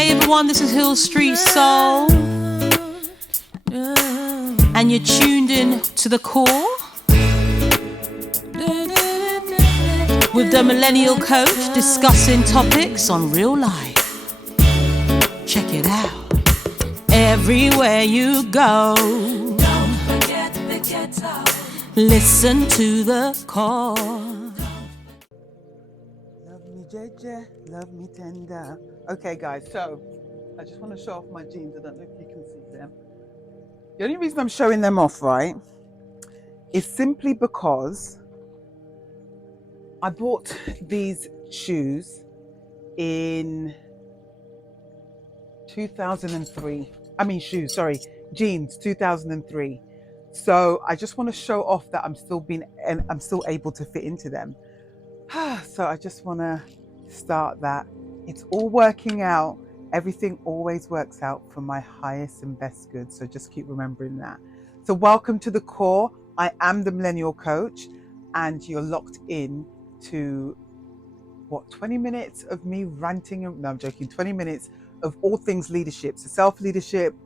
Hey everyone, this is Hill Street Soul, and you're tuned in to the core with the Millennial Coach, discussing topics on real life. Check it out. Everywhere you go, don't forget the ghetto. Listen to the core. Love me JJ, love me tender. Okay guys, so I just want to show off my jeans. I don't know if you can see them. The only reason I'm showing them off, right, is simply because I bought these shoes in 2003. Jeans 2003. So I just want to show off that I'm still able to fit into them. So I just want to start that. It's all working out. Everything always works out for my highest and best good. So just keep remembering that. So welcome to the core. I am the Millennial Coach, and you're locked in to 20 minutes of me ranting. No, I'm joking. 20 minutes of all things leadership. So self-leadership,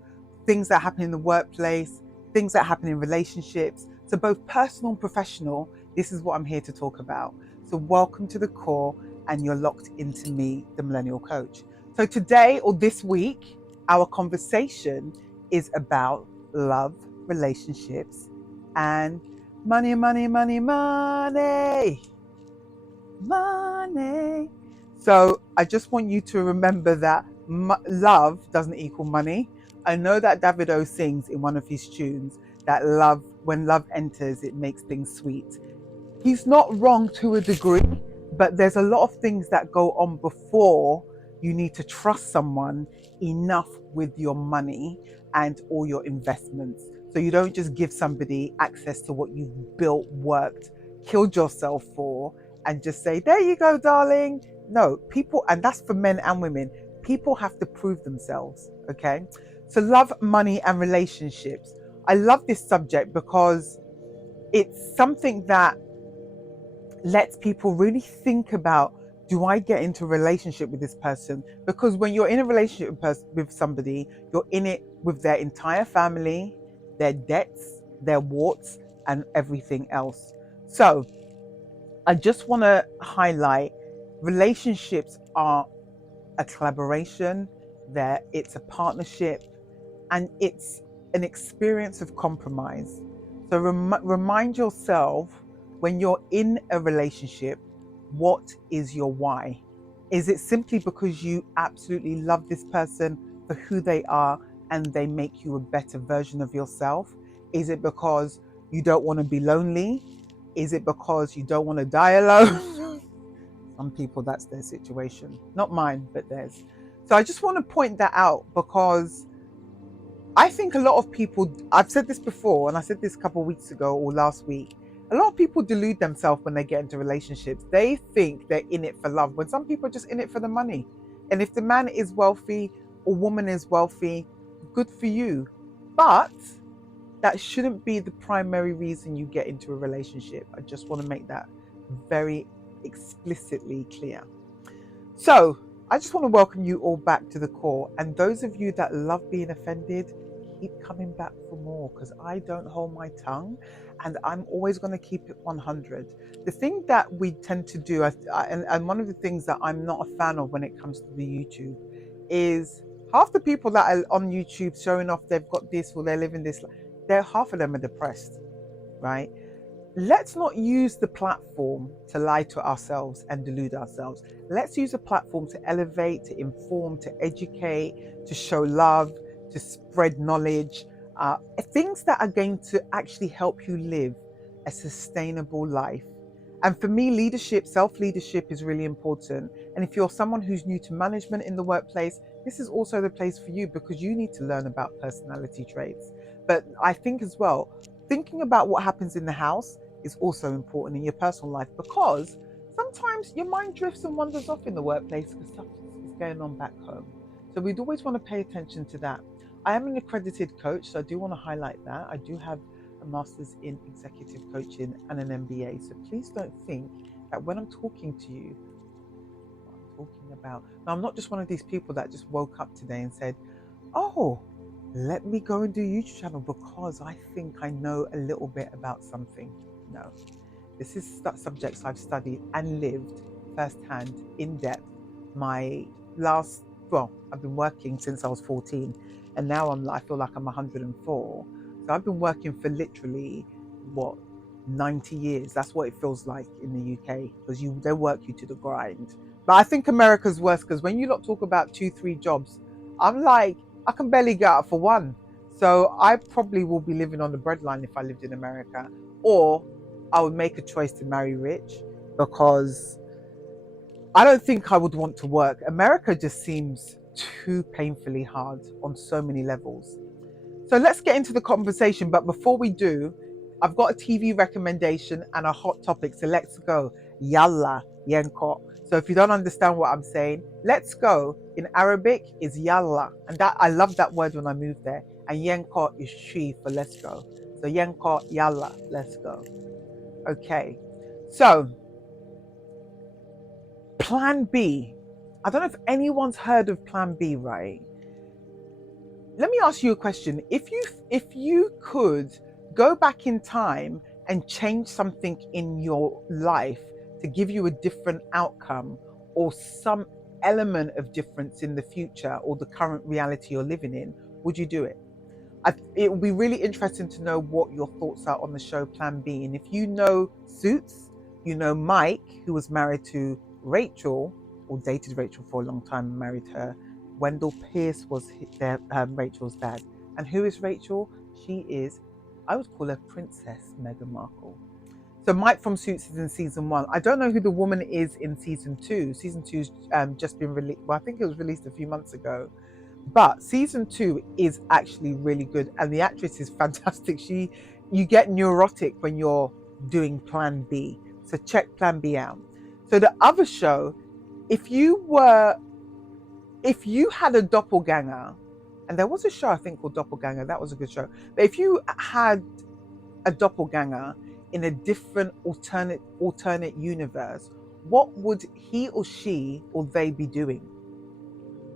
things that happen in the workplace, things that happen in relationships. So both personal and professional, this is what I'm here to talk about. So welcome to the core, and you're locked into me, the Millennial Coach. So today, or this week, our conversation is about love, relationships, and money, money, money, money. Money. So I just want you to remember that love doesn't equal money. I know that Davido sings in one of his tunes that love, when love enters, it makes things sweet. He's not wrong to a degree, but there's a lot of things that go on before you need to trust someone enough with your money and all your investments. So you don't just give somebody access to what you've built, worked, killed yourself for, and just say, there you go, darling. No, people, and that's for men and women, people have to prove themselves, okay? So love, money, and relationships. I love this subject because it's something that lets people really think about, do I get into a relationship with this person? Because when you're in a relationship with somebody, you're in it with their entire family, their debts, their warts, and everything else. So I just want to highlight, relationships are a collaboration, it's a partnership, and it's an experience of compromise. So remind yourself, when you're in a relationship, what is your why? Is it simply because you absolutely love this person for who they are and they make you a better version of yourself? Is it because you don't want to be lonely? Is it because you don't want to die alone? Some people, that's their situation. Not mine, but theirs. So I just want to point that out, because I think a lot of people, I've said this before, and I said this a couple of weeks ago or last week, a lot of people delude themselves when they get into relationships. They think they're in it for love, when some people are just in it for the money. And if the man is wealthy or woman is wealthy, good for you. But that shouldn't be the primary reason you get into a relationship. I just want to make that very explicitly clear. So I just want to welcome you all back to the core. And those of you that love being offended, keep coming back for more, because I don't hold my tongue, and I'm always going to keep it 100. The thing that we tend to do, and one of the things that I'm not a fan of when it comes to the YouTube, is half the people that are on YouTube showing off they've got this or they're living this, half of them are depressed, right? Let's not use the platform to lie to ourselves and delude ourselves. Let's use a platform to elevate, to inform, to educate, to show love, to spread knowledge, things that are going to actually help you live a sustainable life. And for me, leadership, self-leadership is really important. And if you're someone who's new to management in the workplace, this is also the place for you, because you need to learn about personality traits. But I think as well, thinking about what happens in the house is also important in your personal life, because sometimes your mind drifts and wanders off in the workplace because stuff is going on back home. So we'd always want to pay attention to that. I am an accredited coach, so I do want to highlight that. I do have a master's in executive coaching and an MBA. So please don't think that when I'm talking to you, talking about? Now, I'm not just one of these people that just woke up today and said, oh, let me go and do a YouTube channel because I think I know a little bit about something. No, this is subjects I've studied and lived firsthand, in depth. My last, well, I've been working since I was 14, and now I feel like I'm 104. So I've been working for literally what 90 years. That's what it feels like in the UK because they work you to the grind. But I think America's worse because when you lot talk about 2, 3 jobs, I'm like I can barely get out for one. So I probably will be living on the breadline if I lived in America, or I would make a choice to marry rich because I don't think I would want to work. America just seems too painfully hard on so many levels. So let's get into the conversation. But before we do, I've got a TV recommendation and a hot topic. So let's go. Yalla, yenko. So if you don't understand what I'm saying, let's go in Arabic is yalla. And that I love that word when I moved there. And yenko is she for let's go. So yenko, yalla, let's go. Okay. So Plan B. I don't know if anyone's heard of Plan B, right? Let me ask you a question. If you could go back in time and change something in your life to give you a different outcome or some element of difference in the future or the current reality you're living in, would you do it? It would be really interesting to know what your thoughts are on the show Plan B. And if you know Suits, you know Mike, who was married to Rachel or dated Rachel for a long time and married her. Wendell Pierce was Rachel's dad. And who is Rachel? She is, I would call her Princess Meghan Markle. So Mike from Suits is in season 1. I don't know who the woman is in season 2. Season 2's just been released. Well, I think it was released a few months ago. But season 2 is actually really good, and the actress is fantastic. You get neurotic when you're doing Plan B. So check Plan B out. So the other show, if you had a doppelganger, and there was a show I think called Doppelganger, that was a good show. But if you had a doppelganger in a different alternate universe, what would he or she or they be doing?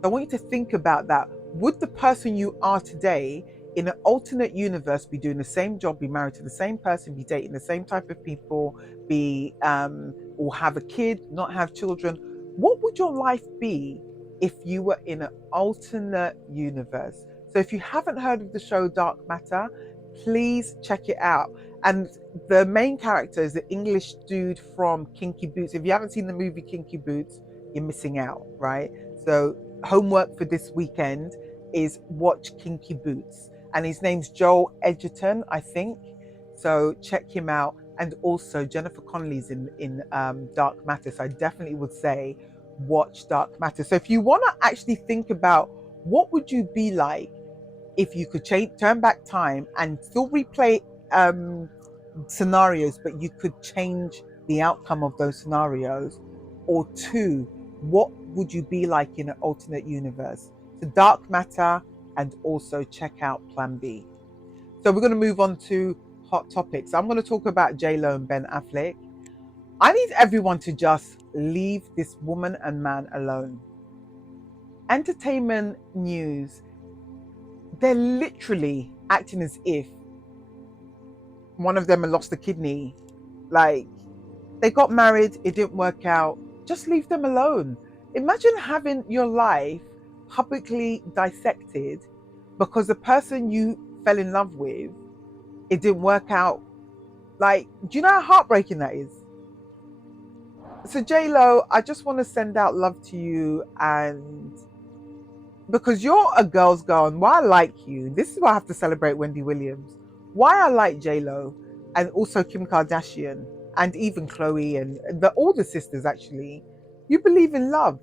I want you to think about that. Would the person you are today in an alternate universe be doing the same job, be married to the same person, be dating the same type of people, be or have a kid, not have children? What would your life be if you were in an alternate universe? So if you haven't heard of the show Dark Matter, please check it out. And the main character is the English dude from Kinky Boots. If you haven't seen the movie Kinky Boots, you're missing out, right? So homework for this weekend is watch Kinky Boots, and his name's Joel Edgerton, I think. So check him out. And also Jennifer Connelly's in Dark Matter. So I definitely would say watch Dark Matter. So if you want to actually think about what would you be like if you could turn back time and still replay scenarios, but you could change the outcome of those scenarios, or 2, what would you be like in an alternate universe? So Dark Matter, and also check out Plan B. So we're going to move on to hot topics. I'm going to talk about J-Lo and Ben Affleck. I need everyone to just leave this woman and man alone. Entertainment news, they're literally acting as if one of them had lost a kidney. Like, they got married, it didn't work out. Just leave them alone. Imagine having your life publicly dissected because the person you fell in love with, it didn't work out. Like, do you know how heartbreaking that is? So J-Lo, I just want to send out love to you, and because you're a girl's girl, and why I like you, this is why I have to celebrate Wendy Williams. Why I like J-Lo, and also Kim Kardashian, and even Chloe, and the older sisters actually, you believe in love.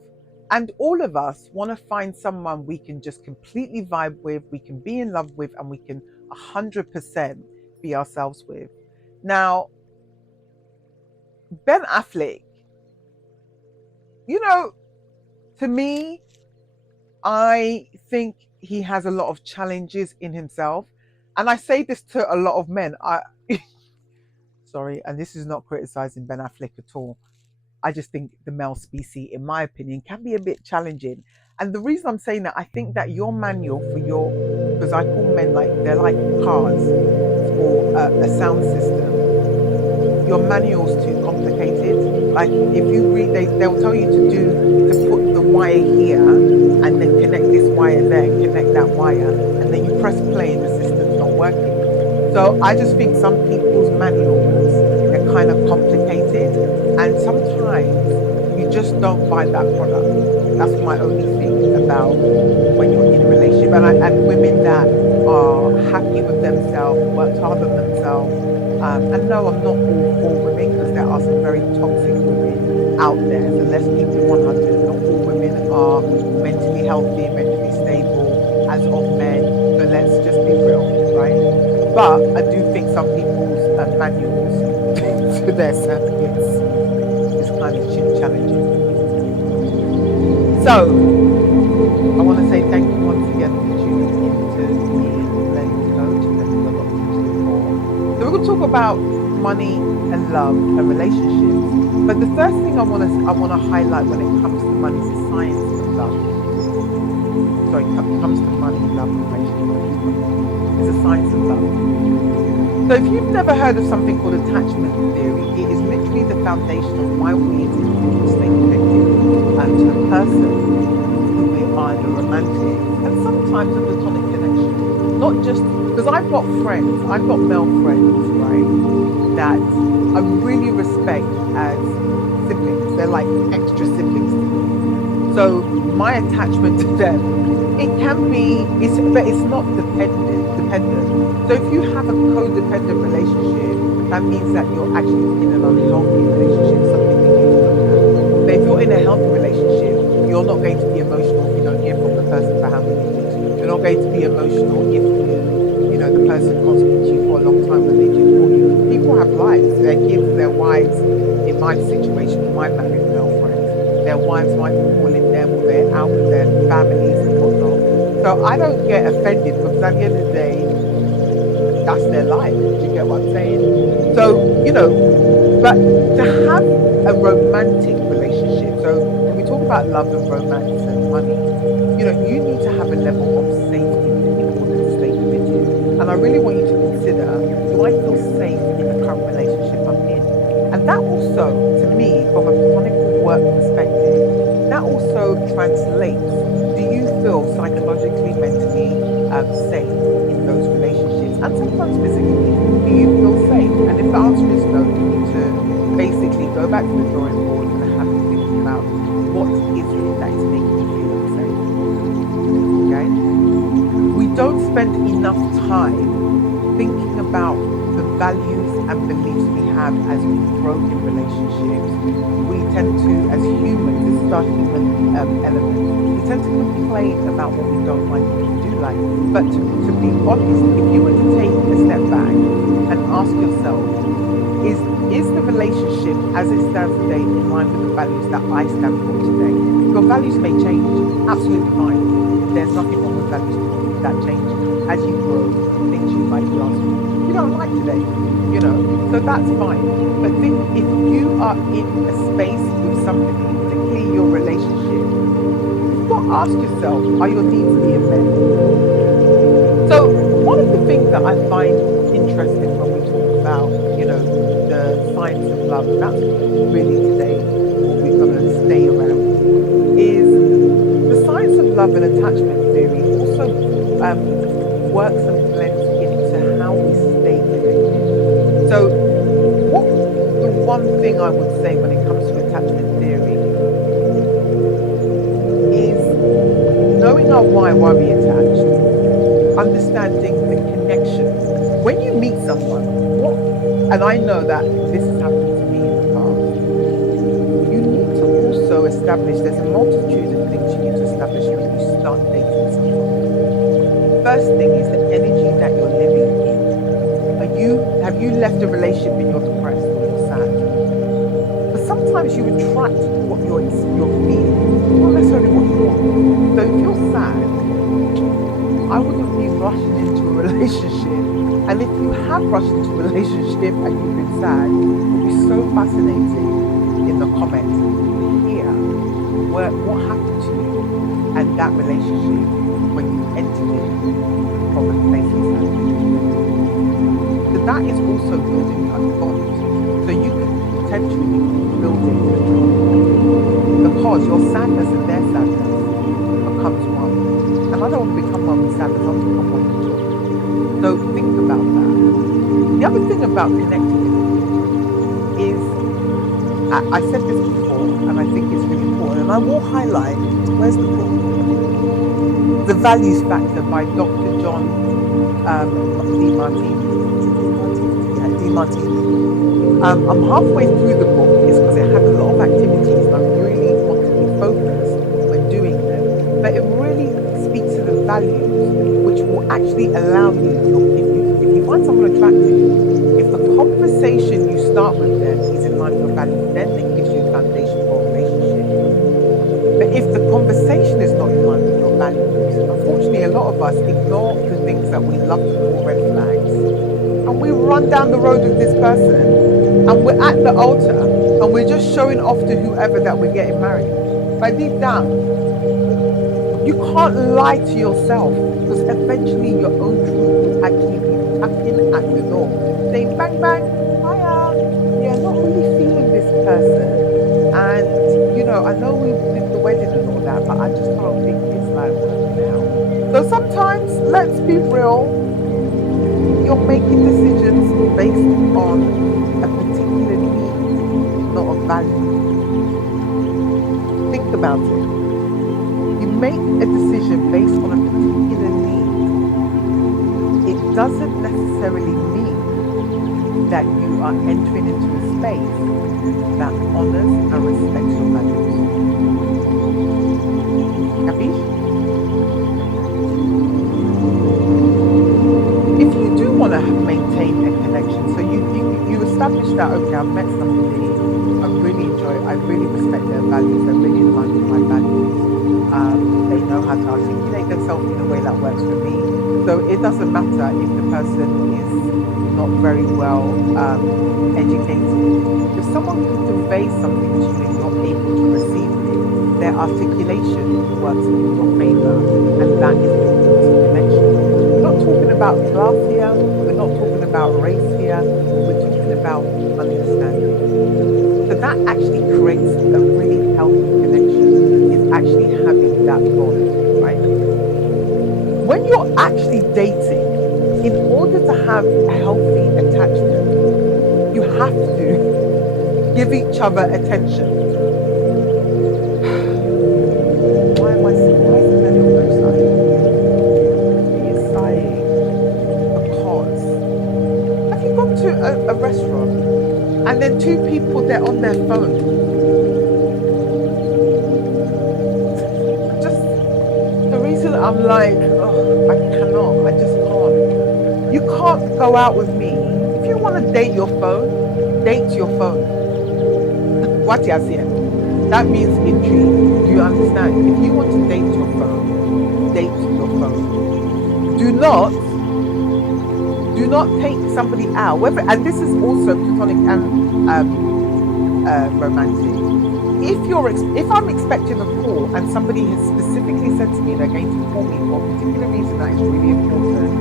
And all of us want to find someone we can just completely vibe with, we can be in love with, and we can 100% be ourselves with. Now, Ben Affleck, you know, to me, I think he has a lot of challenges in himself. And I say this to a lot of men. Sorry, and this is not criticizing Ben Affleck at all. I just think the male species, in my opinion, can be a bit challenging. And the reason I'm saying that, I think that your manual for your, because I call men like, they're like cars for a sound system. Your manual's too complicated. Like if you read, they'll tell you to put the wire here and then connect this wire there and connect that wire, and then you press play and the system's not working. So I just think some people's manuals, they're kind of complicated, and sometimes you just don't buy that product. That's my only thing about when you're in a relationship, and women that are happy with themselves, worked hard on themselves. And no, I'm not all for women, because there are some very toxic women out there. So let's keep it 100. Not all women are mentally healthy, mentally stable as of men. So let's just be real, right? But I do think some people's manuals to their circuits is kind of challenging. So I want to say thank you once again for tuning into the Millennial Coach episode of 64. So we're going to talk about money and love and relationships. But the first thing I want to highlight when it comes to money is the science of love. Sorry, comes to money, love, and relationships. It's the science of love. So if you've never heard of something called attachment theory, it is literally the foundation of why we as individuals stay connected to the person who we are in a romantic and sometimes a platonic connection. Not just because I've got male friends, right, that I really respect as siblings. They're like extra siblings to me. So my attachment to them, it can be, but it's not dependent. So if you have a codependent relationship, that means that you're actually in an unhealthy relationship, something you need to look at. But if you're in a healthy relationship, you're not going to be emotional if you don't hear from the person for how many years. You're not going to be emotional if the person can't speak to you for a long time when they do call you. People have lives, their kids, their wives. In my situation, with my married male friends, their wives might be calling them, or they're out with their families and whatnot. So I don't get offended, because at the end of the day, that's their life. Do you get what I'm saying? So, but to have a romantic relationship, so when we talk about love and romance and money, you need to have a level of safety in order to stay committed. And I really want you to consider, do I feel safe in the current relationship I'm in? And that also, to me, from a platonic work perspective, that also translates. Do you feel psychologically, mentally safe in those relationships? And sometimes physically, do you feel safe? And if the answer is no, you need to basically go back to the drawing board and have to think about what is it that is making you feel unsafe. Okay? We don't spend enough time thinking about the values and beliefs we have as we grow in relationships. We tend to, as humans, this is our human element, we tend to complain about what we don't like and what we do like. But to be honest, if you were to take a step back and ask yourself, is the relationship as it stands today in line with the values that I stand for today? Your values may change, absolutely fine. There's nothing wrong with values that change as you grow, things you like last week, you don't like today, so that's fine. But think, if you are in a space with somebody, particularly your relationship, you've got to ask yourself, are your needs being met? So one of the things that I find interesting when we talk about, the science of love, and that's really today what we're going to stay around, is the science of love and attachment theory also works and blends into how we stay connected. So the one thing I would say when it comes to attachment theory is knowing our why we attached, understanding the connection. When you meet someone, and I know that this has happened to me in the past, you need to also establish, there's a multitude of things you need to establish when you start dating someone. First thing is the energy that you're living in. Have you left a relationship and you're depressed or you're sad? But sometimes you attract what you're feeling, not necessarily what you want. So if you're sad, I wouldn't be rushing into a relationship. And if you have rushed into a relationship and you've been sad, it would be so fascinating in the comment here, what happened to you and that relationship when you entered it from a place of sadness. So that is also building a bond. So you could potentially be building a trust because your sadness and their sadness becomes one. And I don't want to become one with sadness, I want to become one with joy. So think about that. The other thing about connecting with people is, I said this before, and I think it's really important, and I will highlight, where's the book? The Values Factor by Dr. John DeMartini. Is it DeMartini? Yeah, DeMartini. I'm halfway through the book. It's because it had a lot of activities and I really want to be focused when doing them. But it really speaks to the values which will actually allow you, if you find someone attractive, if the conversation you start with them is in line with your values, then it gives you a foundation for a relationship. But if the conversation is not in line with your values, unfortunately, a lot of us ignore the things that we love to call red flags and we run down the road with this person and we're at the altar and we're just showing off to whoever that we're getting married. But deep down, you can't lie to yourself because eventually your own truth will actually be tapping at the door saying, bang, bang, hiya, yeah, not really feeling this person. And, I know we did the wedding and all that, but I just don't think it's like working out. So sometimes, let's be real, you're making decisions based on a particular need, not a value. Think about it. You make a decision based on a particular need. It doesn't necessarily mean that you are entering into a space that honors and respects your values. Capiche? If you do want to maintain a connection, so you establish that, okay, I've met somebody, I really respect their values, they're really in line with my values. They know how to articulate themselves in a way that works for me. So it doesn't matter if the person is not very well educated. If someone can convey something to you and you're able to receive it, their articulation works in your favor, and that is the importance of connection. We're not talking about class here, we're not talking about race here, we're talking about understanding. So that actually creates a really healthy connection, is actually having that bond, right? When you're actually dating, in order to have a healthy attachment, you have to give each other attention. Why is Emmanuel so sighing? He is sighing because, have you gone to a restaurant and then two people, they're on their phone? Just the reason I'm like, oh, I just can't. You can't go out with me. If you want to date your phone, date your phone. What you see? That means intrigue. Do you understand? If you want to date your phone, date your phone. Do not take somebody out. And this is also platonic and romantic. If I'm expecting a call and somebody has specifically said to me they're going to call me for a particular reason that is really important,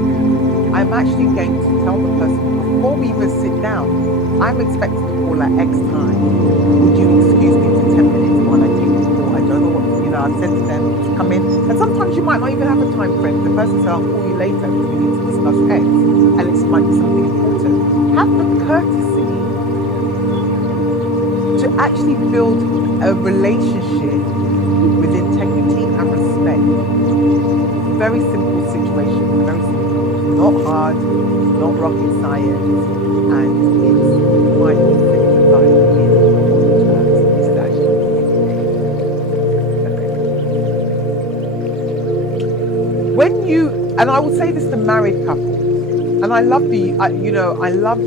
I'm actually going to tell the person before we even sit down, I'm expecting to call at X time. Would you excuse me for 10 minutes while I take the call? I don't know what, I've said to them to come in. And sometimes you might not even have a time frame. The person says, I'll call you later because we need to discuss X. And it might be something important. Have the courtesy to actually build a relationship with integrity and respect. Very simple situation, very simple. Not hard, not rocket science, and it's quite easy to find in terms is to actually communicate. When you, and I will say this to married couples, and I love I love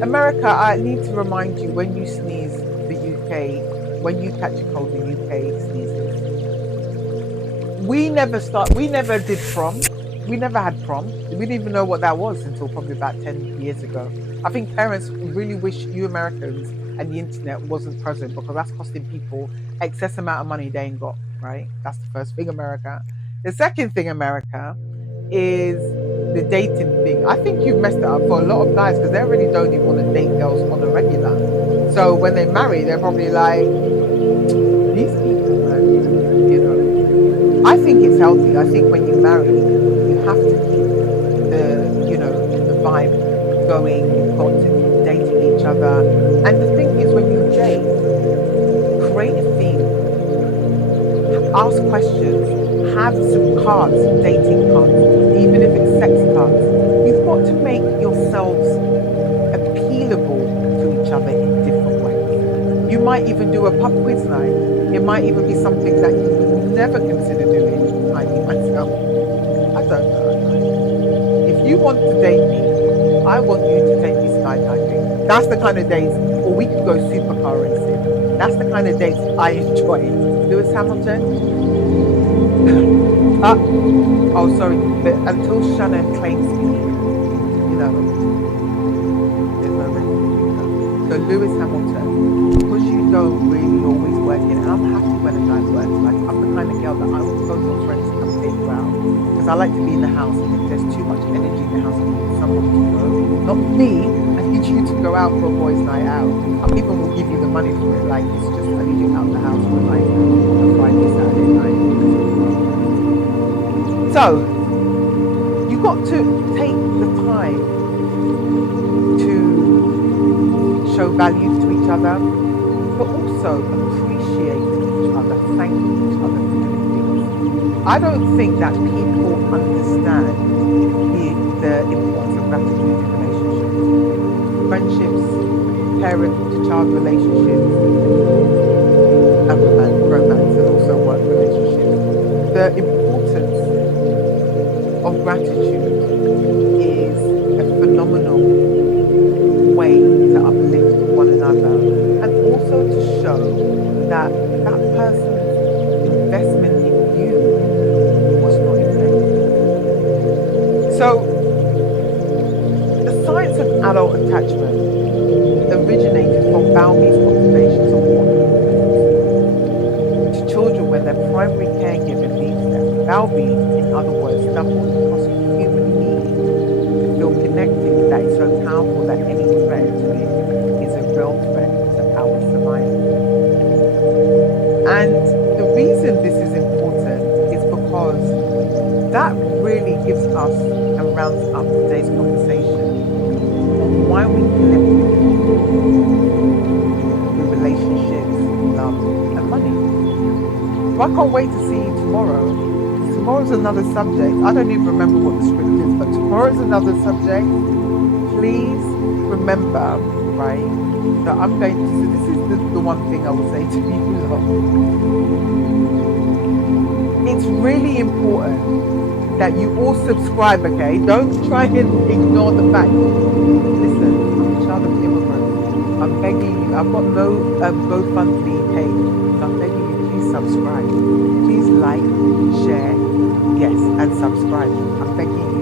America. I need to remind you, when you sneeze, the UK, when you catch a cold, the UK sneezes. We never did prom. We never had prom. We didn't even know what that was until probably about 10 years ago. I think parents really wish you Americans and the internet wasn't present, because that's costing people excess amount of money they ain't got, right? That's the first thing, America. The second thing, America, is the dating thing. I think you've messed it up for a lot of guys, because they already don't even want to date girls on a regular. So when they marry, they're probably like, these people, man. I think it's healthy. I think when you marry, you have to keep the vibe going. You've got to keep dating each other. And the thing is, when you date, create a theme, ask questions, have some cards, some dating cards, even if it's sex cards. You've got to make yourselves appealable to each other in different ways. You might even do a pub quiz night. It might even be something that you would never consider doing, i.e., myself. I don't know. If you want to date me, I want you to take me skydiving. That's the kind of dates, or we could go supercar racing. That's the kind of dates I enjoy. Lewis Hamilton. Oh, sorry, but until Shannon claims me, you know, there's no recognition. So Lewis Hamilton, because you don't really always work in, and I'm happy when a guy works. Like, I'm the kind of girl that I will phone your friends to come take you out, because I like to be in the house, and if there's too much energy in the house, I need someone to go. Not me. I need you to go out for a boys' night out. I even will give you the money for it. Like, it's just I need you out the house for like a Friday, Saturday night. So you got to take the time to show value to each other, but also appreciate each other, thank each other for doing things. I don't think that people understand the importance of gratitude in relationships, friendships, parent to child relationships, and romance, and also work relationships. The importance of gratitude is a phenomenal way to uplift one another, and also to show that that person's investment in you was not in vain. So the science of adult attachment originated from Bowlby's observations of what happens to children when their primary caregiver leaves them. Bowlby, in other words, stumbled across a human need to feel connected that is so powerful that any threat to it is a real threat to our survival. And the reason this is important is because that really gives us and rounds up today's conversation on why we connect with people through relationships, love, and money. So I can't wait to see you tomorrow, because tomorrow's another subject. I don't even remember what the script is, but tomorrow's another subject. Please remember, right, that I'm going to, so this is the one thing I will say to people. It's really important that you all subscribe, okay? Don't try and ignore the fact. Listen, I'm a child of immigrants. I'm begging you. I've got no GoFundMe page. So I'm begging you, please subscribe. Please like, share, yes, and subscribe. I'm begging you.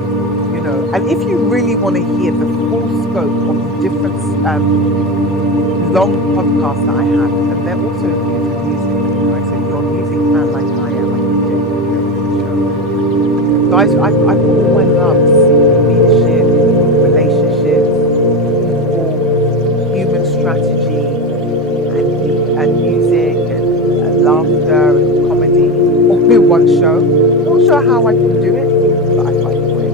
And if you really want to hear the full scope of the different long podcasts that I have, and they're also infused with music, right? So if you're a music fan like I am, I DJ show. Guys, I put all my loves for leadership, relationships, for human strategy, and music, and laughter and comedy, all in one show. Not sure how I can do it, but I find a way.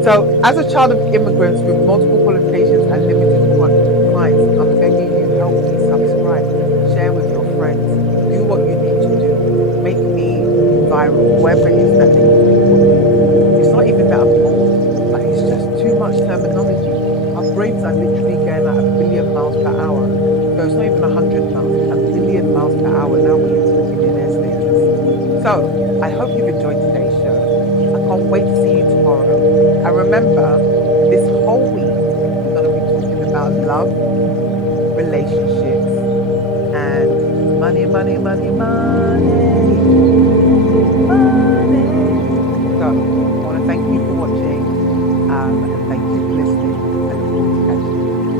So, as a child of immigrants with multiple qualifications and limited clients, I'm begging you, help me subscribe, share with your friends, do what you need to do, make me viral, whatever it is that they call me. It's not even that I'm old, but it's just too much terminology. Our brains are literally going at 1,000,000,000 miles per hour. So it's not even 100 miles, 1,000,000,000 miles per hour. Now we're into the millionaire status. So I hope you've enjoyed today's show. I can't wait to see you tomorrow. And remember, this whole week, we're going to be talking about love, relationships, and money, money, money, money, money. So I want to thank you for watching. And thank you for listening. I look forward to catching you